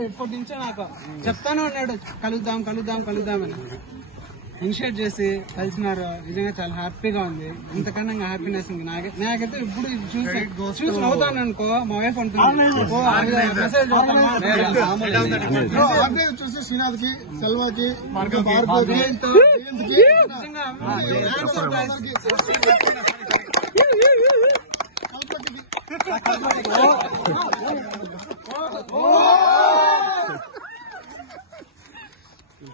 ఎప్పటి నుంచో నాకు చెప్తానే ఉన్నాడు కలుద్దాం కలుద్దాం కలుద్దాం అని ఇనిషియేట్ చేసి కలిసినారు. నిజంగా చాలా హ్యాపీగా ఉంది. ఇంతకన్నా హ్యాపీనెస్ ఉంది నాకైతే. ఇప్పుడు చూసి నవ్వుతాను అనుకో, మా వైఫ్ ఉంటుంది చూసి శ్రీనాథ్ కి, సెల్వాకి, నిజంగా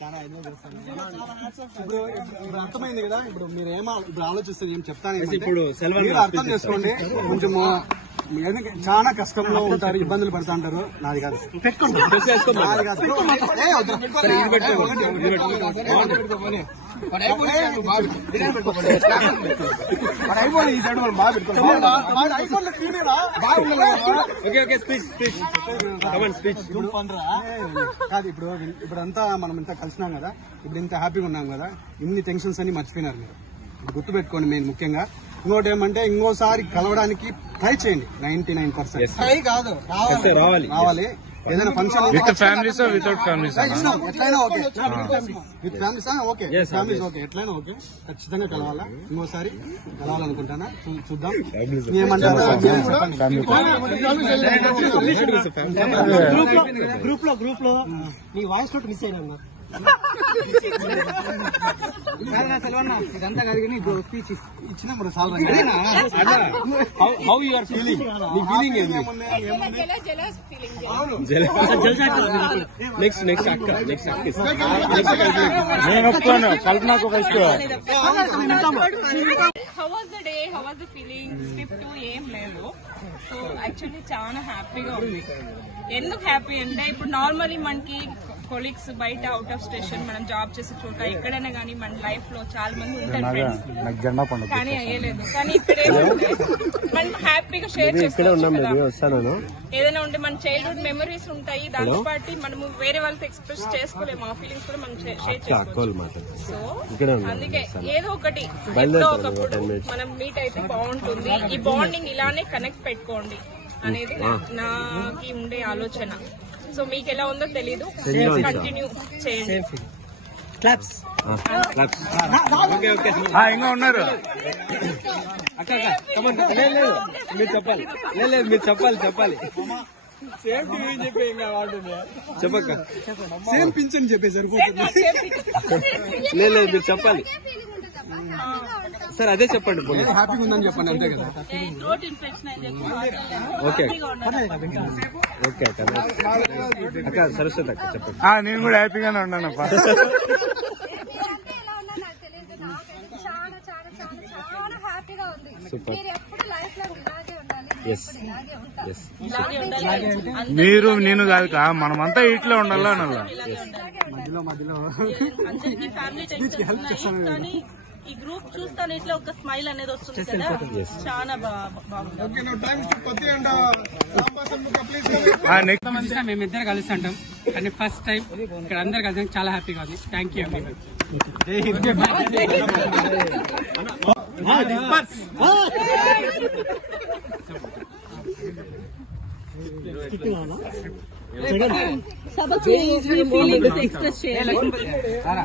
చాలా ఎంజాయ్ చేస్తాను. ఇప్పుడు అర్థమైంది కదా. ఇప్పుడు మీరు ఇప్పుడు ఆలోచిస్తారు ఏం చెప్తాను. ఇప్పుడు మీరు అర్థం చేసుకోండి. కొంచెం చాలా కష్టంలో ఉంటారు, ఇబ్బందులు పడుతూ ఉంటారు. నాది కాదు, నాది కాదు. కాదు, ఇప్పుడంతా మనం ఇంత కలిసినాం కదా, ఇప్పుడు ఇంత హ్యాపీగా ఉన్నాం కదా, ఇన్ని టెన్షన్స్ అన్ని మర్చిపోయినారు మీరు. గుర్తుపెట్టుకోండి మెయిన్ ముఖ్యంగా. ఇంకోటి ఏమంటే ఇంకోసారి కలవడానికి ట్రై చేయండి. 99% ట్రై కాదు, రావాలి. ఏదైనా function with families without families ఎట్లయినా okay. With families okay, families okay, ఎట్లయినా ఓకే. ఖచ్చితంగా కలవాలా. ఇంకోసారి కలవాలనుకుంటానా, చూద్దాం. గ్రూప్ లో నీ వాయిస్ నోట్ మిస్ అయినా ఇదంతా కలిగి స్పీచ్ ఇచ్చినప్పుడు solve. How you are feeling? నీ ఫీలింగ్ ఏంది? నెక్స్ట్ అక్క నేను ఒప్పుకోను. కల్పనకు first how was the day, how was the feeling? Script ఏం లేదు. సో యాక్చువల్లీ చాలా హ్యాపీగా ఉంది. ఎందుకు హ్యాపీ అంటే ఇప్పుడు నార్మల్లీ మనకి కొలీగ్స్ బయట అవుట్ ఆఫ్ స్టేషన్ మనం జాబ్ చేసే చోట ఎక్కడైనా కానీ మన లైఫ్ లో చాలా మంది ఉంటారు ఫ్రెండ్స్, కానీ అయ్యలేదు. కానీ ఇక్కడే మనం హ్యాపీగా షేర్ చేసుకోవచ్చు. ఏదైనా ఉంటే మన చైల్డ్హుడ్ మెమరీస్ ఉంటాయి, దాంతో పాటు మనము వేరే వాళ్ళతో ఎక్స్ప్రెస్ చేసుకోలేము. ఆ ఫీలింగ్స్ కూడా మనం షేర్ చేసుకోవచ్చు. సో అందుకే ఏదో ఒకటి ఎప్పుడో ఒకప్పుడు మనం మీట్ అయితే బాగుంటుంది. ఈ బాండింగ్ ఇలానే కనెక్ట్ పెట్టుకోండి అనేది నాకు ఉండే ఆలోచన. సో మీకు ఎలా ఉందో తెలీదు, కంటిన్యూ చేయండి. ఇంకా ఉన్నారు మీరు చెప్పాలి. లేదు మీరు చెప్పాలి. చెప్పక్క సేమ్ పింఛన్ చెప్పే సరిపోతుంది. లేదు మీరు చెప్పాలి సార్. అదే చెప్పండి. హ్యాపీగా ఉందని చెప్పండి, అంతే కదా. థ్రోట్ ఇన్ఫెక్షన్ ఓకే అక్క సరస్వతి అక్క చెప్పండి. నేను కూడా హ్యాపీగానే ఉన్నాను. మీరు నేను కాదు కా, మనమంతా ఇట్లా ఉండాలా అనాలా. కానీ ఈ గ్రూప్ చూస్తాను ఇట్లా ఒక స్మైల్ అనేది వస్తుంది కదా, చాలా బాగుంది. మేమిద్దరు కలిసి ఉంటాం, కానీ ఫస్ట్ టైం ఇక్కడ అందరు కలిసి చాలా హ్యాపీగా ఉంది. Thank you.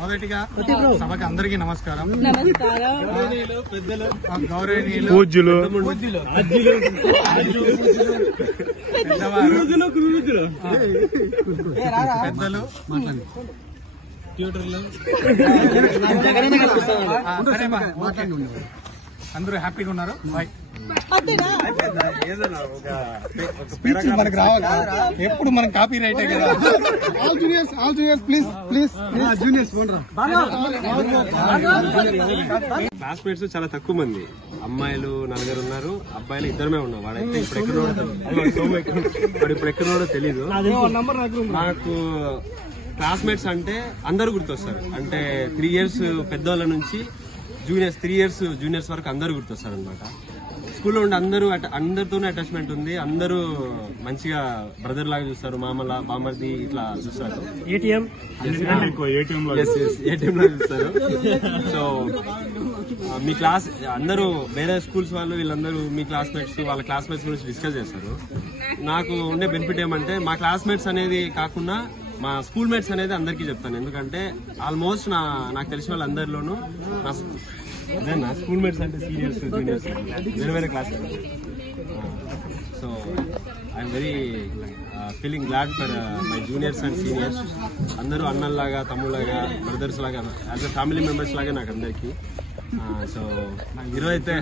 మొదటిగా సభకి అందరికీ నమస్కారం. పెద్దలు, గౌరవనీయులు, పూజ్యులు, పెద్దలు, ట్యూటర్లు, అందరూ హ్యాపీగా ఉన్నారు. మనకు రావాలి, ఎప్పుడు మనం కాపీ రైటే కదా. All juniors please juniors classmates చాలా తక్కువ మంది. అమ్మాయిలు 4 ఉన్నారు, అబ్బాయిలు 2 ఉన్నాం. వాడైతే ఇప్పుడు ఎక్కడున్నాడో తెలీదు. నాకు క్లాస్మేట్స్ అంటే అందరూ గుర్తొస్తారు. అంటే 3 years పెద్దవాళ్ళ నుంచి జూనియర్స్ 3 years జూనియర్స్ వరకు అందరూ గుర్తొస్తారు అనమాట. స్కూల్లో ఉండే అందరితోనే అటాచ్మెంట్ ఉంది. అందరూ మంచిగా బ్రదర్ లాగా చూస్తారు, మామల బామర్ది ఇట్లా చూస్తారు. ఏటీఎం లో చూస్తారు. సో మీ క్లాస్ అందరూ వేరే స్కూల్స్ వాళ్ళు వీళ్ళందరూ మీ క్లాస్మేట్స్ వాళ్ళ క్లాస్మేట్స్ గురించి డిస్కస్ చేస్తారు. నాకు ఉండే బెనిఫిట్ ఏమంటే మా క్లాస్మేట్స్ అనేది కాకుండా మా స్కూల్ మేట్స్ అనేది అందరికీ చెప్తాను. ఎందుకంటే ఆల్మోస్ట్ నాకు తెలిసిన వాళ్ళందరిలోనూ నా స్కూల్ మేట్స్ అంటే సీనియర్స్ జూనియర్స్ వేరే వేరే class. So I'm very feeling glad for my juniors and seniors. అందరూ అన్నల్లాగా తమ్ముళ్ళగా బ్రదర్స్ లాగా యాజ్ అ ఫ్యామిలీ మెంబర్స్ లాగా నాకు అందరికీ. సో ఈరోజు అయితే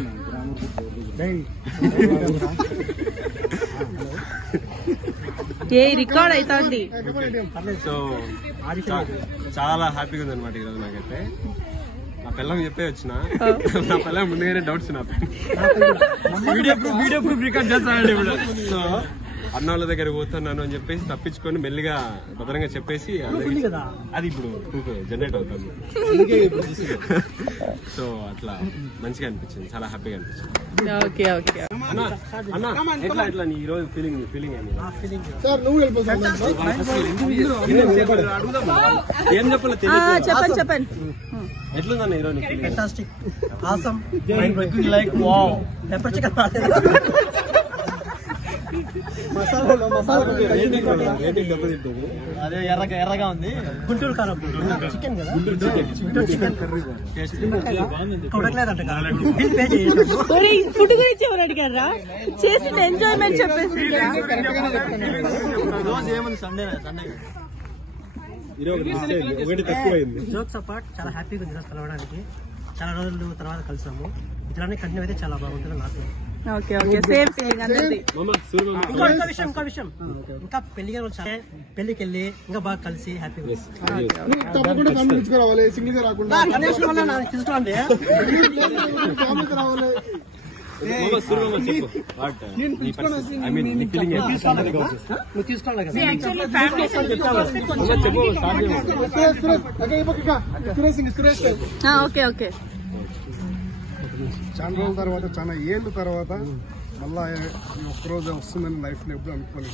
రికార్డ్ అవుతుంది. సో చాలా హ్యాపీగా ఉంది అనమాట ఈరోజు నాకైతే. నా పిల్లలు చెప్పే వచ్చిన నా పిల్లలు ముందుగానే డౌట్స్ నాకు వీడియో ప్రూఫ్ రికార్డ్ చేస్తానండి ఇప్పుడు. సో అన్నాళ్ళ దగ్గర పోతున్నాను అని చెప్పేసి తప్పించుకొని మెల్లిగా భద్రంగా చెప్పేసి అది ఇప్పుడు ప్రూఫ్ జనరేట్ అవుతుంది. సో అట్లా మంచిగా అనిపించింది, చాలా హ్యాపీగా అనిపించింది. అన్న ఎట్లా నీ ఈరోజు ఫీలింగ్ ఏం చెప్పాలి చెప్పండి. ఎట్లుందన్న ఈరోజు? Fantastic, awesome, mind breaking, like wow. Pepper chicken అదే ఎర్రగా ఉంది. గుంటూరు కారం చికెన్ కదా, గుంటూరు చికెన్ కర్రీ కొడట్లేదంట. ఫుడ్ గురించి ఎవరు అడిగారా? చేసిన ఎంజాయ్మెంట్ చెప్పేసి సండే జోక్స్ అపార్ట్ చాలా హ్యాపీగా ఉంది కలవడానికి. చాలా రోజుల తర్వాత కలిసాము. ఇట్లానే కంటిన్యూ అయితే చాలా బాగుంటుంది నాకు. ఓకే ఓకే, సేమ్ ఫీలింగ్ అందరిది. ఇంకో విషయం ఇంకా పెళ్లికి వెళ్ళి ఇంకా బాగా కలిసి హ్యాపీగా ఓకే ఓకే. చాలా రోజుల తర్వాత, చాలా ఏళ్ళ తర్వాత మళ్ళా ఒక్కరోజు వస్తుందని లైఫ్ లో ఎప్పుడు అనుకోకుండా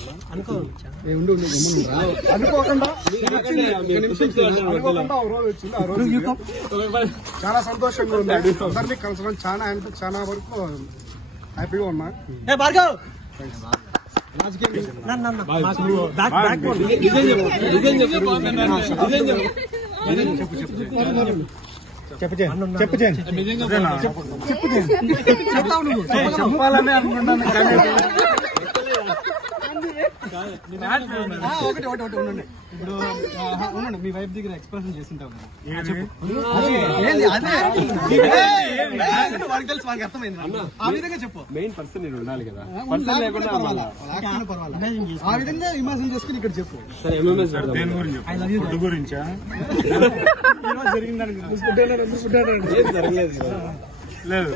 రోజు వచ్చింది. ఆ రోజు చాలా సంతోషంగా ఉంది. అందరినీ కలసడం చాలా వరకు హ్యాపీగా ఉన్నా. చెప్పాలని అనుకుంటాను. ఒకటి ఉండండి. ఇప్పుడు ఉండండి, మీ వైఫ్ దగ్గర ఎక్స్ప్రెషన్ చేస్తుంటాం. వాళ్ళకి తెలుసు, వాళ్ళకి అర్థమైంది. ఆ విధంగా చెప్పు. మెయిన్ పర్సన్ నేను ఉండాలి కదా, పర్సన్ లేకుండా పర్వాలేదు. ఆ విధంగా ఇమాజిన్ చేసుకుని ఇక్కడ చెప్పు. సరే ఎంఎంఎస్ ఫుడ్ గురించా? జరగలేదు లేదు,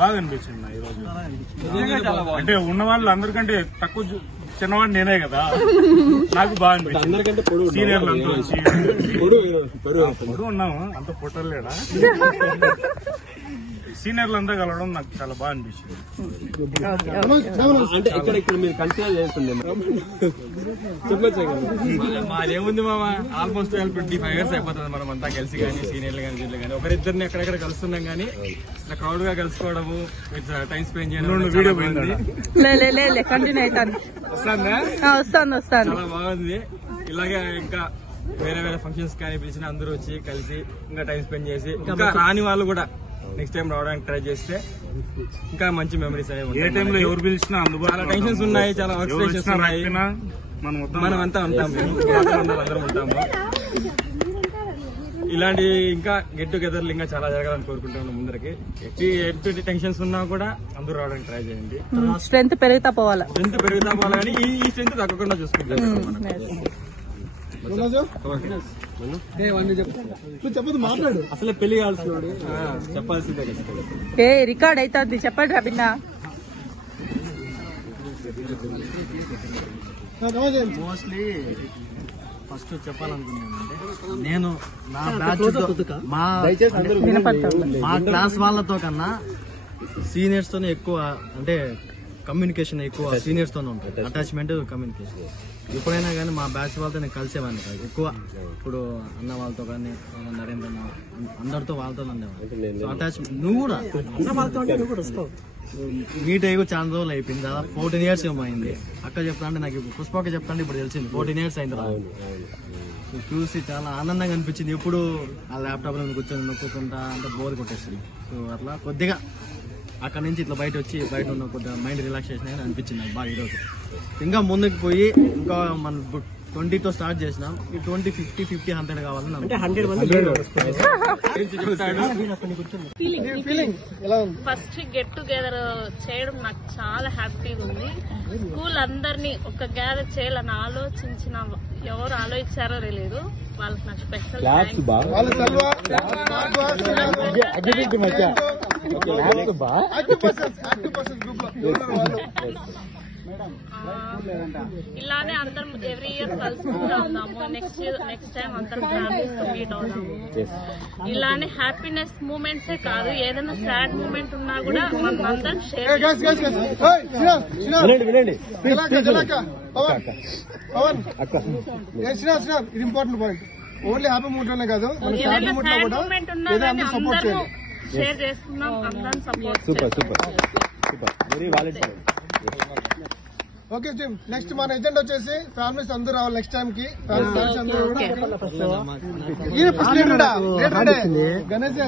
బాగా అనిపించింది నా ఈరోజు. అంటే ఉన్న వాళ్ళు అందరికంటే తక్కువ చిన్నవాడు నేనే కదా, నాకు బాగా అనిపించింది. అందరికంటే సీనియర్లు అంతా వచ్చి పొడు ఉన్నాము, అంత పొట్టలేడా సీనియర్లు అంతా కలవడం నాకు చాలా బాగా అనిపించింది. అంటే ఇక్కడ మీరు కన్సిడర్ చేస్తుండే మాదేముంది మామ, ఆల్మోస్ట్ 25 years అయిపోతుంది మనం అంతా కలిసి కానీ సీనియర్లు కానీ జూనియర్లు కానీ ఒకరిద్దరిని ఎక్కడెక్కడ కలుస్తున్నాం కానీ ఇట్లా క్రౌడ్ గా కలుసుకోవడము, టైం స్పెండ్ చేయడం వీడియో పోయింది. కంటిన్యూ అవుతాను. వస్తాను చాలా బాగుంది. ఇలాగే ఇంకా వేరే వేరే ఫంక్షన్స్ కానీ పిలిచిన అందరూ వచ్చి కలిసి ఇంకా టైం స్పెండ్ చేసి ఇంకా రాని వాళ్ళు కూడా నెక్స్ట్ టైం రావడానికి ట్రై చేస్తే ఇంకా మంచి మెమరీస్ అనేవి. ఏ టైంలో ఎవరు పిలిచినా చాలా టెన్షన్స్ ఉన్నాయి, చాలా వర్క్ స్టేషన్స్ ఉన్నాయి. మనం అంతా ఉంటాము, అందరం ఉంటాము. ఇలాంటి ఇంకా గెట్ టుగెదర్లు ఇంకా చాలా జరగాలని కోరుకుంటున్నాం. ముందరికి ఎట్టి టెన్షన్స్ ఉన్నా కూడా అందరూ రావడానికి ట్రై చేయండి. స్ట్రెంత్ పెరుగుతా పోవాలి కానీ ఈ స్ట్రెంత్ తగ్గకుండా చూసుకుంటాం. చెప్పదు, మాట్లాడు. అసలే పెళ్లి కావాల్సినోడు చెప్పాల్సిందే. రికార్డ్ అవుతుంది, చెప్పండి రబిన్న. మోస్ట్లీ ఫస్ట్ చెప్పాలనుకున్నానంటే, నేను నా బ్యాచ్ మా క్లాస్ వాళ్ళతో కన్నా సీనియర్స్ తోనే ఎక్కువ అంటే కమ్యూనికేషన్ ఎక్కువ సీనియర్స్ తోనే ఉంటుంది, అటాచ్మెంట్ కమ్యూనికేషన్. ఎప్పుడైనా కానీ మా బ్యాచ్ వాళ్ళతో నేను కలిసేవాడిని కాదు ఎక్కువ. ఇప్పుడు అన్న వాళ్ళతో కానీ నరేంద్ర అందరితో వాళ్ళతో ఉండేవాడిని. అటాచ్మెంట్ నువ్వు కూడా మీట్ అయ్యి చాలా రోజులు అయిపోయింది, దాదాపు 14 years ఏమో అయింది. అక్క చెప్తా అంటే నాకు పుష్పక్క చెప్తా అంటే ఇప్పుడు తెలిసింది 14 years అయింది. చూసి చాలా ఆనందంగా అనిపించింది. ఎప్పుడు ఆ ల్యాప్టాప్ మీద కూర్చొని నొక్కుంటా అంటే బోర్ కొట్టేస్తుంది. సో అట్లా కొద్దిగా అక్కడ నుంచి ఇట్లా బయట వచ్చి బయట ఉన్న కొద్దిగా మైండ్ రిలాక్సేషన్ అని అనిపించింది నాకు బాగా ఈరోజు. ఇంకా ముందుకు పోయి ఇంకా మన 20తో స్టార్ట్ చేసినాం, ఈ 20, 50, 50, 100 కావాలని ఫస్ట్ గెట్ టుగెదర్ చేయడం నాకు చాలా హ్యాపీగా ఉంది. స్కూల్ అందరినీ ఒక గ్యాదర్ చేయాలని ఆలోచించిన ఎవరు ఆలోచించారో తెలియదు, వాళ్ళకి నాకు స్పెషల్ ఇలానే అందరం ఎవ్రీ ఇయర్ కలుసుకుంటూ ఉన్నాము. నెక్స్ట్ టైం అందరం ఫ్యామిలీస్ మీట్ అవుతాము. ఇలానే హ్యాపీనెస్ మూమెంట్సే కాదు, ఏదైనా సాడ్ మూమెంట్ ఉన్నా కూడా మనం అందరం షేర్ ఇది important point. Only happy moment కాదు, ఏదైనా సాడ్ మూమెంట్ ఉన్నా కానీ అందరూ షేర్ చేసుకున్నాం, అందరం సపోర్ట్. ఓకే టీమ్, నెక్స్ట్ మన ఎజెండా వచ్చేసి ఫ్యామిలీస్ అందరూ రావాలి నెక్స్ట్ టైం కి. గణేష్